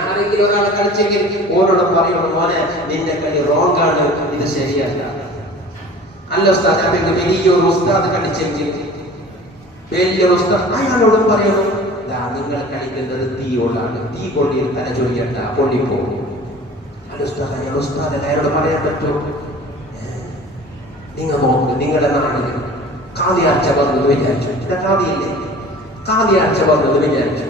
ആരെങ്കിലും ഒരാൾ കളിച്ചെങ്കിൽ ഓരോട് പറയണം മോനെ നിന്റെ കളി റോങ് ആണ്. ഇത് ശരിയല്ല. അല്ല ഉസ്താദ് വലിയൊരു ഉസ്താദ് കളിച്ചെങ്കിൽ വലിയൊരു ഉസ്താദ് അയാളോടും പറയണം "ദാ നിങ്ങൾ കളിക്കുന്നത് തീ തല ചൊല്ലിയണ്ട പൊള്ളിപ്പോകും അല്ല ഉസ്താദ് അയാൾ ഉസ്താദ് പറയാൻ പറ്റുമോ നിങ്ങൾ നോക്ക് നിങ്ങളുടെ നാടിന് കാതിയാഴ്ച വന്നത് വിചാരിച്ചു. കാതിയില്ലേ കാതിയാഴ്ച വന്നത് വിചാരിച്ചു.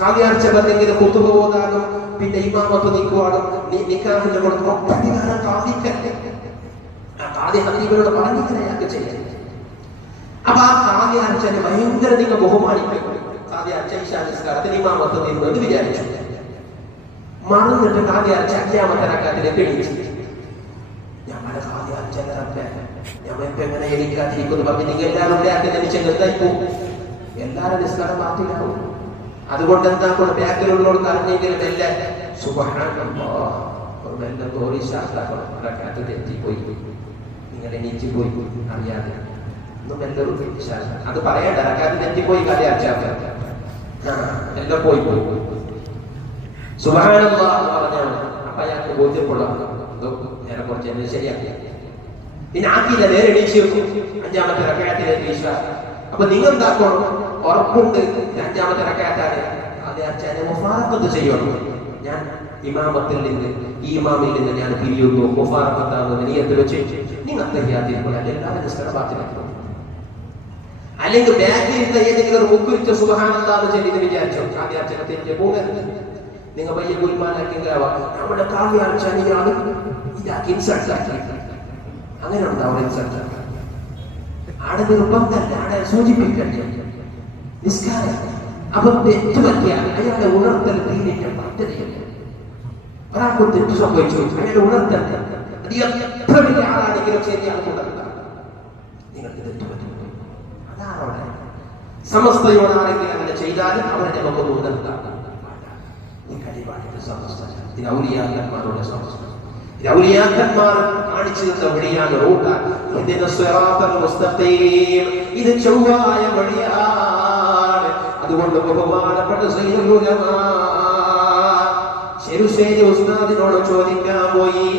കാതിയാഴ്ച വന്നെങ്കിൽ കുത്തുക പോകാനും പിന്നെ ഇമാമത്ത് നിൽക്കുവാനും നിക്കാഹിന്റെ കൊടുത്ത് ഒപ്പധികാരം കാതിക്കല്ലേ കാതി ഹബീബിനോട് ഞങ്ങൾക്ക് ചെയ്യാം. അപ്പൊ ആ കാതിയാഴ്ചനെ ഭയങ്കര നിങ്ങൾ ബഹുമാനിക്കും. കാതിയാഴ്ച ഈശാസ്കാരത്തിന് ഇമാമത്ത് നിന്നു എന്ന് വിചാരിച്ചു. മറന്നിട്ട് കാതിയാഴ്ച അഞ്ചാമത്തെ തെളിയിച്ചു. ഞമ്മടെ കാതിയാഴ്ച ഞമ്മക്ക് എങ്ങനെ എണീക്കാതിരിക്കുന്നു പറഞ്ഞ് നിങ്ങൾ എല്ലാവരും ബാക്കിൽ എനിക്ക് എന്തായി പോകും എല്ലാവരും നിസ്കാരം മാറ്റിലാവും അതുകൊണ്ട് എന്താ ബാക്കിലുള്ളവർക്ക് അറിഞ്ഞെങ്കിലും മെല്ലെ മെല്ലെ തെറ്റിപ്പോയി നിങ്ങൾ എണീറ്റ് പോയി. അറിയാതെ. അത് പറയണ്ട റക്കാത്ത് തെറ്റിപ്പോയി കാതിയാഴ്ച ആ എല്ലാം പോയി പോയി സുബഹാനല്ലാ എന്ന് പറഞ്ഞാണ് അപ്പൊ അയാൾക്ക് ബോധ്യപ്പെടാം. നേരെ കുറച്ച് എന്നെ ശരിയാക്കി. പിന്നെ ആക്കിയില്ല നേരെ എണീച്ചു അഞ്ചാമത്തെ റക്കായത്തിലേക്ക് വിശ്വാസം. അപ്പൊ നിങ്ങൾ എന്താക്കണം ഉറപ്പുണ്ട്. ഞാൻ റക്കായത്താണ് അത് അച്ഛനെ മുഫാറക്കത്ത് ചെയ്യണം. ഞാൻ ഇമാമത്തിൽ നിന്ന് ഈ ഇമാമിൽ നിന്ന് ഞാൻ പിരിയുന്നു. മുഫാറക്കത്താണെന്ന് എന്ത് വെച്ച്. നിങ്ങൾ തയ്യാത്തിരിക്കണം എല്ലാവരും നിസ്കരപാത്തിരിക്കണം അല്ലെങ്കിൽ ബാക്കിൽ ഇരുന്ന ഏതെങ്കിലും ഒരു മുക്കുരിച്ച സുഖാനന്ദാന്ന് ചെല്ലിന്ന് വിചാരിച്ചോ? കാവ്യാർച്ചനത്തിന്റെ പോകരുത്. നിങ്ങൾ വലിയ ഗുരുമാനാക്കിയെങ്കിലാവാം നമ്മുടെ കാവ്യാർച്ച നിങ്ങളാണ് ഇതാക്കി ഇൻസൾട്ട് ആക്കി. അങ്ങനെ ഉണ്ടാവും ഇൻസൾട്ട് ആടെ നിർബന്ധമല്ല ആടെ സൂചിപ്പിക്കണ്ടേ? നിസ്കാരം. അപ്പം തെറ്റ് പറ്റിയാൽ അയാളുടെ ഉണർത്തൽ തീരേറ്റ പദ്ധതിയല്ല ഒരാൾക്ക് തെറ്റ് സംഭവിച്ചു അയാളുടെ ഉണർത്തൽ എത്ര വലിയ ആളാണെങ്കിലും ശരിയാണ് ഉണർത്താം. നിങ്ങൾക്ക് തെറ്റ് പറ്റും അതാണ് അവിടെ സമസ്തയോട് ആരെങ്കിലും അങ്ങനെ ചെയ്താലും അവരുടെ നമുക്ക് ഉണർത്താം. ഈ കഴിവാണിന്റെ സമസ്ത. ഇത് ഔലിയാക്കന്മാരുടെ സമസ്ത. ഔലിയാക്കന്മാർ കാണിച്ചു തന്ന വഴിയാണ് റൂട്ട്. ഇത് ചൊവ്വായ വഴിയാണ്. അതുകൊണ്ട് ബഹുമാനപ്പെട്ട ഉലമാ ശരുശേരി ഉസ്താദിനോട് ചോദിക്കാൻ പോയി.